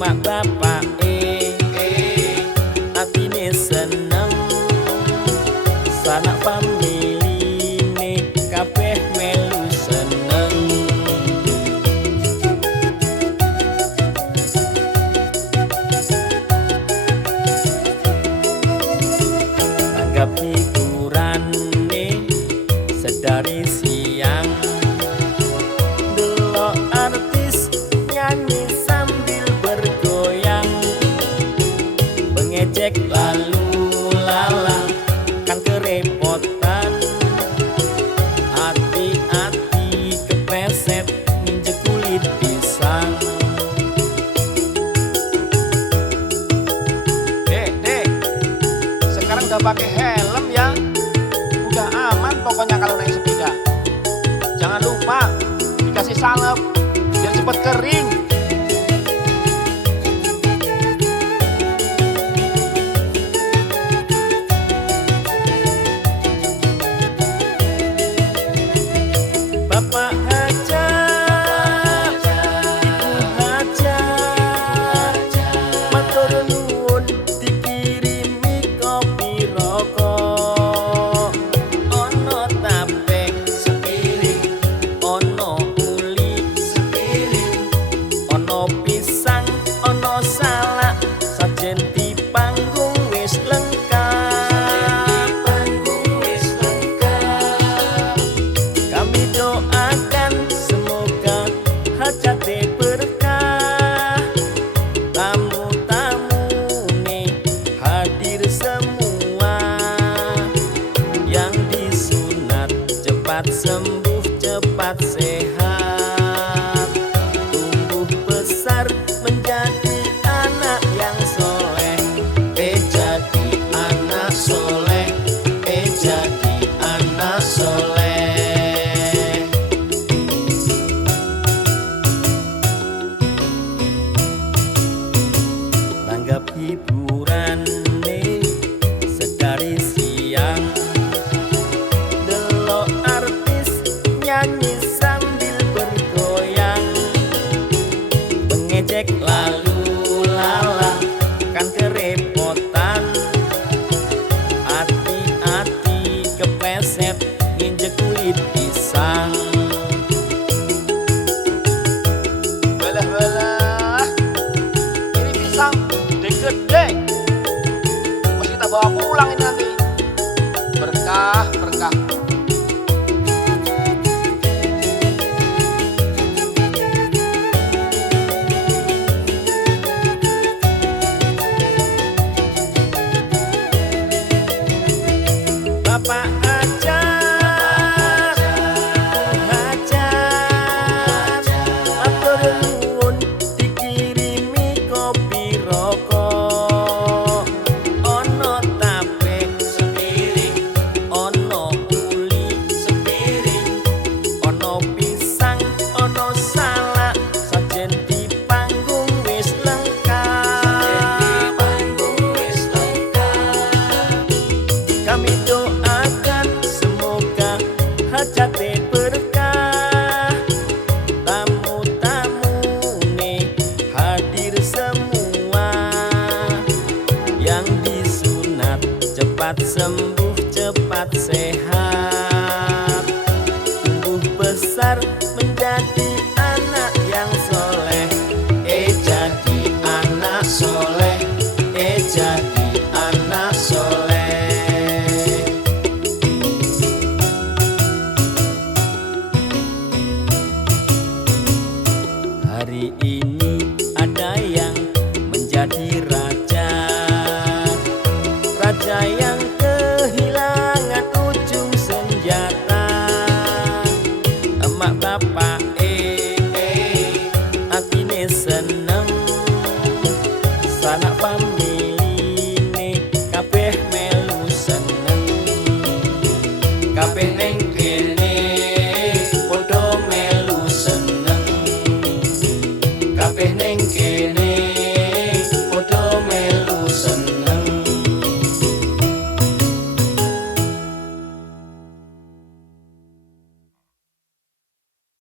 mak bapak atine seneng sanak familine kabeh melu seneng. Anggap hiburane sedari siang, delok artis nyanyi sambil bergoyang, mengejek lalu lalang kan kerepotan, hati-hati kepleset nginjek kulit pisang. Dek, sekarang udah pakai helm ya. Udah aman pokoknya kalau naik sepeda. Jangan lupa dikasih salep biar cepat kering. Bapak hajar, ibu hajar, matur nuwun dikirimi kopi rokok. Ono tape sepiring, ono uli sepiring, ono pisang, ono salak, sajen di panggung wis lengkap. Kami doakan semoga hajate berkah, tamu-tamu nih hadir semua, yang disunat cepat sembuh cepat sehat, tumbuh besar menjadi anak yang soleh, jadi anak soleh, jadi anak soleh. Tanggap hiburan nih sedari siang, delok artis nyanyi sambil bergoyang, mengejek lalu lalang kan kerepotan, hati-hati kepleset nginjek kulit pisang. Walah, ini pisang gede-gede. Mesti kita bawa pulang ini nanti. Berkah. Bapak hajar, matur nuwun dikirimi kopi rokok. Ono tape sepiring, ono uli sepiring, ono pisang, ono salak, sajen di panggung wis lengkap. Kami doakan semoga hajate berkah, tamu-tamu nih hadir semua, yang disunat cepat sembuh cepat sehat.